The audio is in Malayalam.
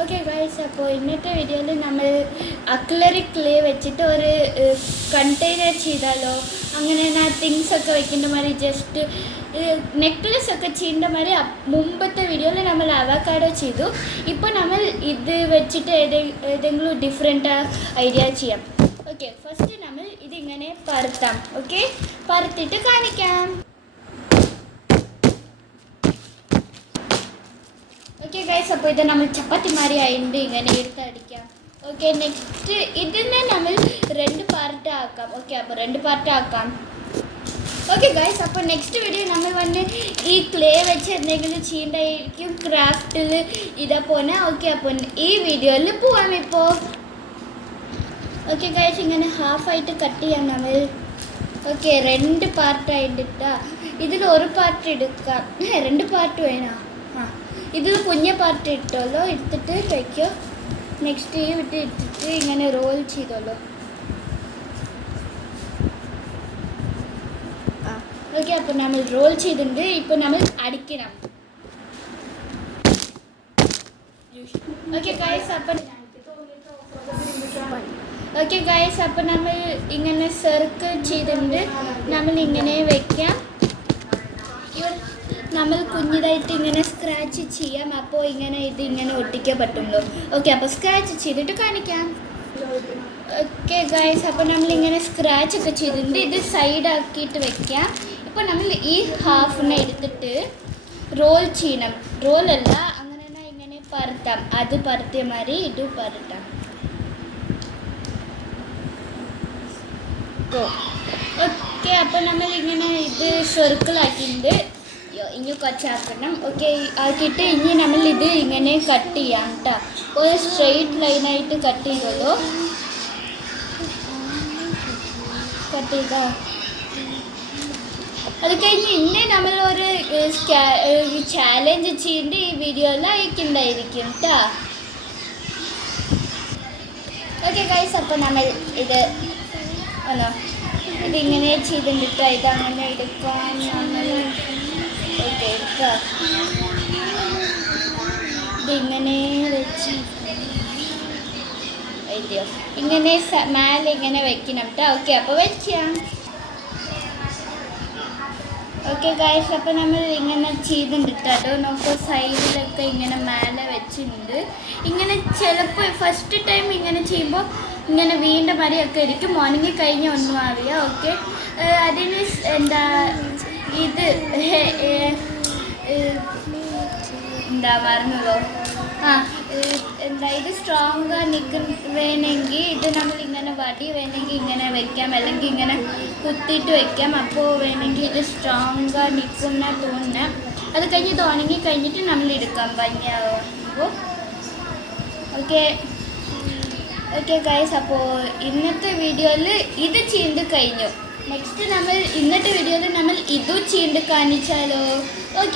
ഓക്കെ ഗൈസ്, അപ്പോൾ ഇന്നത്തെ വീഡിയോയിൽ നമ്മൾ അക്ലറിക് ക്ലേ വെച്ചിട്ട് ഒരു കണ്ടെയ്നർ ചെയ്താലോ. അങ്ങനെ തിങ്സൊക്കെ വെക്കേണ്ട മാതിരി ജസ്റ്റ് നെക്ലസ് ഒക്കെ ചെയ്യേണ്ട മാതിരി മുമ്പത്തെ വീഡിയോയിൽ നമ്മൾ അവക്കാഡോ ചെയ്തു. ഇപ്പോൾ നമ്മൾ ഇത് വെച്ചിട്ട് ഏതെങ്കിലും ഡിഫറെൻ്റ് ഐഡിയ ചെയ്യാം. ഓക്കെ, ഫസ്റ്റ് നമ്മൾ ഇതിങ്ങനെ പരത്താം. ഓക്കെ, പരത്തിയിട്ട് കാണിക്കാം. ഓക്കെ ഗൈസ്, അപ്പോൾ ഇത് നമ്മൾ ചപ്പാത്തി മാറി ആയിട്ട് ഇങ്ങനെ എടുത്തടിക്കാം. ഓക്കെ, നെക്സ്റ്റ് ഇതിനെ നമ്മൾ 2 പാർട്ട് ആക്കാം. ഓക്കെ, അപ്പോൾ 2 പാർട്ട് ആക്കാം. ഓക്കെ ഗൈസ്, അപ്പോൾ നെക്സ്റ്റ് വീഡിയോ നമ്മൾ വന്ന് ഈ ക്ലേ വെച്ച് എന്തെങ്കിലും ചെയ്യേണ്ടായിരിക്കും ക്രാഫ്റ്റിൽ ഇതേപോലെ. ഓക്കെ, അപ്പോൾ ഈ വീഡിയോയിൽ പോവാം ഇപ്പോൾ. ഓക്കെ ഗൈസ്, ഇങ്ങനെ ഹാഫായിട്ട് കട്ട് ചെയ്യാം നമ്മൾ. ഓക്കെ, 2 പാർട്ടായിട്ടാ. ഇതിൽ ഒരു പാർട്ട് എടുക്കാം. 2 പാർട്ട് വേണം. ഇതിൽ കുഞ്ഞ പാർട്ട് ഇട്ടോളൂ, എടുത്തിട്ട് വയ്ക്കോ. നെക്സ്റ്റ് ഈ ഇട്ടിട്ട് ഇങ്ങനെ റോൾ ചെയ്തോളൂ. ഓക്കെ, അപ്പോൾ നമ്മൾ റോൾ ചെയ്തിട്ടുണ്ട്. ഇപ്പോൾ നമ്മൾ അടിക്കണം. ഓക്കെ ഗൈസ്, അപ്പോൾ നമ്മൾ ഇങ്ങനെ സർക്കിൾ ചെയ്തിട്ടുണ്ട്. നമ്മൾ ഇങ്ങനെ വയ്ക്കാം. നമ്മൾ കുഞ്ഞിതായിട്ട് ഇങ്ങനെ സ്ക്രാച്ച് ചെയ്യാം. അപ്പോൾ ഇങ്ങനെ ഇങ്ങനെ ഒട്ടിക്കാൻ പറ്റുള്ളൂ. ഓക്കെ, അപ്പോൾ സ്ക്രാച്ച് ചെയ്തിട്ട് കാണിക്കാം. ഓക്കെ ഗൈസ്, അപ്പോൾ നമ്മളിങ്ങനെ സ്ക്രാച്ച് ഒക്കെ ചെയ്തിട്ടുണ്ട്. ഇത് സൈഡാക്കിയിട്ട് വെക്കാം. ഇപ്പോൾ നമ്മൾ ഈ ഹാഫിനെ എടുത്തിട്ട് റോൾ ചെയ്യണം. റോളല്ല, അങ്ങനെ ഇങ്ങനെ പരത്താം. അത് പരത്തിയ മാതിരി ഇത് പരത്താം. ഓക്കെ, അപ്പോൾ നമ്മൾ ഇങ്ങനെ ഇത് സർക്കിളാക്കിയിട്ടുണ്ട്. ഇനി കുറച്ചാക്കണം. ഓക്കെ, ആക്കിയിട്ട് ഇനി നമ്മൾ ഇത് ഇങ്ങനെ കട്ട് ചെയ്യാം കേട്ടോ. ഒരു സ്ട്രെയിറ്റ് ലൈനായിട്ട് കട്ട് ചെയ്തോളൂ. കട്ട് ചെയ്തോ. അത് കഴിഞ്ഞ് ഇന്ന് നമ്മളൊരു ചാലഞ്ച് ചെയ്യേണ്ട ഈ വീഡിയോയിൽ അയക്കുന്നുണ്ടായിരിക്കും കേട്ടോ. ഓക്കെ ഗൈസ്, അപ്പോൾ നമ്മൾ ഇത് ഇതിങ്ങനെ ചെയ്തിട്ട് ഇതങ്ങനെ എടുക്കാൻ നമ്മൾ ഇതിങ്ങനെ വെച്ച് ഇങ്ങനെ മേലെ ഇങ്ങനെ വെക്കണം കേട്ടോ. ഓക്കെ, അപ്പോൾ വെക്കാം. ഓക്കെ ഗൈസ്, അപ്പോൾ നമ്മൾ ഇങ്ങനെ ചെയ്തിട്ടുണ്ട്. അതോ നോക്കൂ, സൈഡിലൊക്കെ ഇങ്ങനെ മേലെ വെച്ചിട്ടുണ്ട്. ഇങ്ങനെ ചിലപ്പോൾ ഫസ്റ്റ് ടൈം ഇങ്ങനെ ചെയ്യുമ്പോൾ ഇങ്ങനെ വീണ്ടും മരിയൊക്കെ ഇരിക്കും. മോർണിംഗ് കഴിഞ്ഞ് ഒന്നും അറിയാം. ഓക്കെ, അതിന് ഇത് എന്താ പറഞ്ഞല്ലോ, ഇത് സ്ട്രോങ് വേണമെങ്കിൽ ഇത് നമ്മളിങ്ങനെ വടി വേണമെങ്കിൽ ഇങ്ങനെ വെക്കാം, അല്ലെങ്കിൽ ഇങ്ങനെ കുത്തിയിട്ട് വെക്കാം. അപ്പോൾ വേണമെങ്കിൽ ഇത് സ്ട്രോങ് നിൽക്കുന്ന തോന്നുന്ന. അത് കഴിഞ്ഞ് ഇത് ഉണങ്ങി കഴിഞ്ഞിട്ട് നമ്മൾ എടുക്കാം ഭംഗിയാകുമ്പോൾ. ഓക്കെ ഗൈസ്, അപ്പോൾ ഇന്നത്തെ വീഡിയോയിൽ ഇത് ചെയ്ത് കഴിഞ്ഞു. നെക്സ്റ്റ് നമ്മൾ ഇന്നത്തെ വീഡിയോയിൽ നമ്മൾ ഇതും ചെയ്ത് കാണിച്ചാലോ. ഓക്കെ.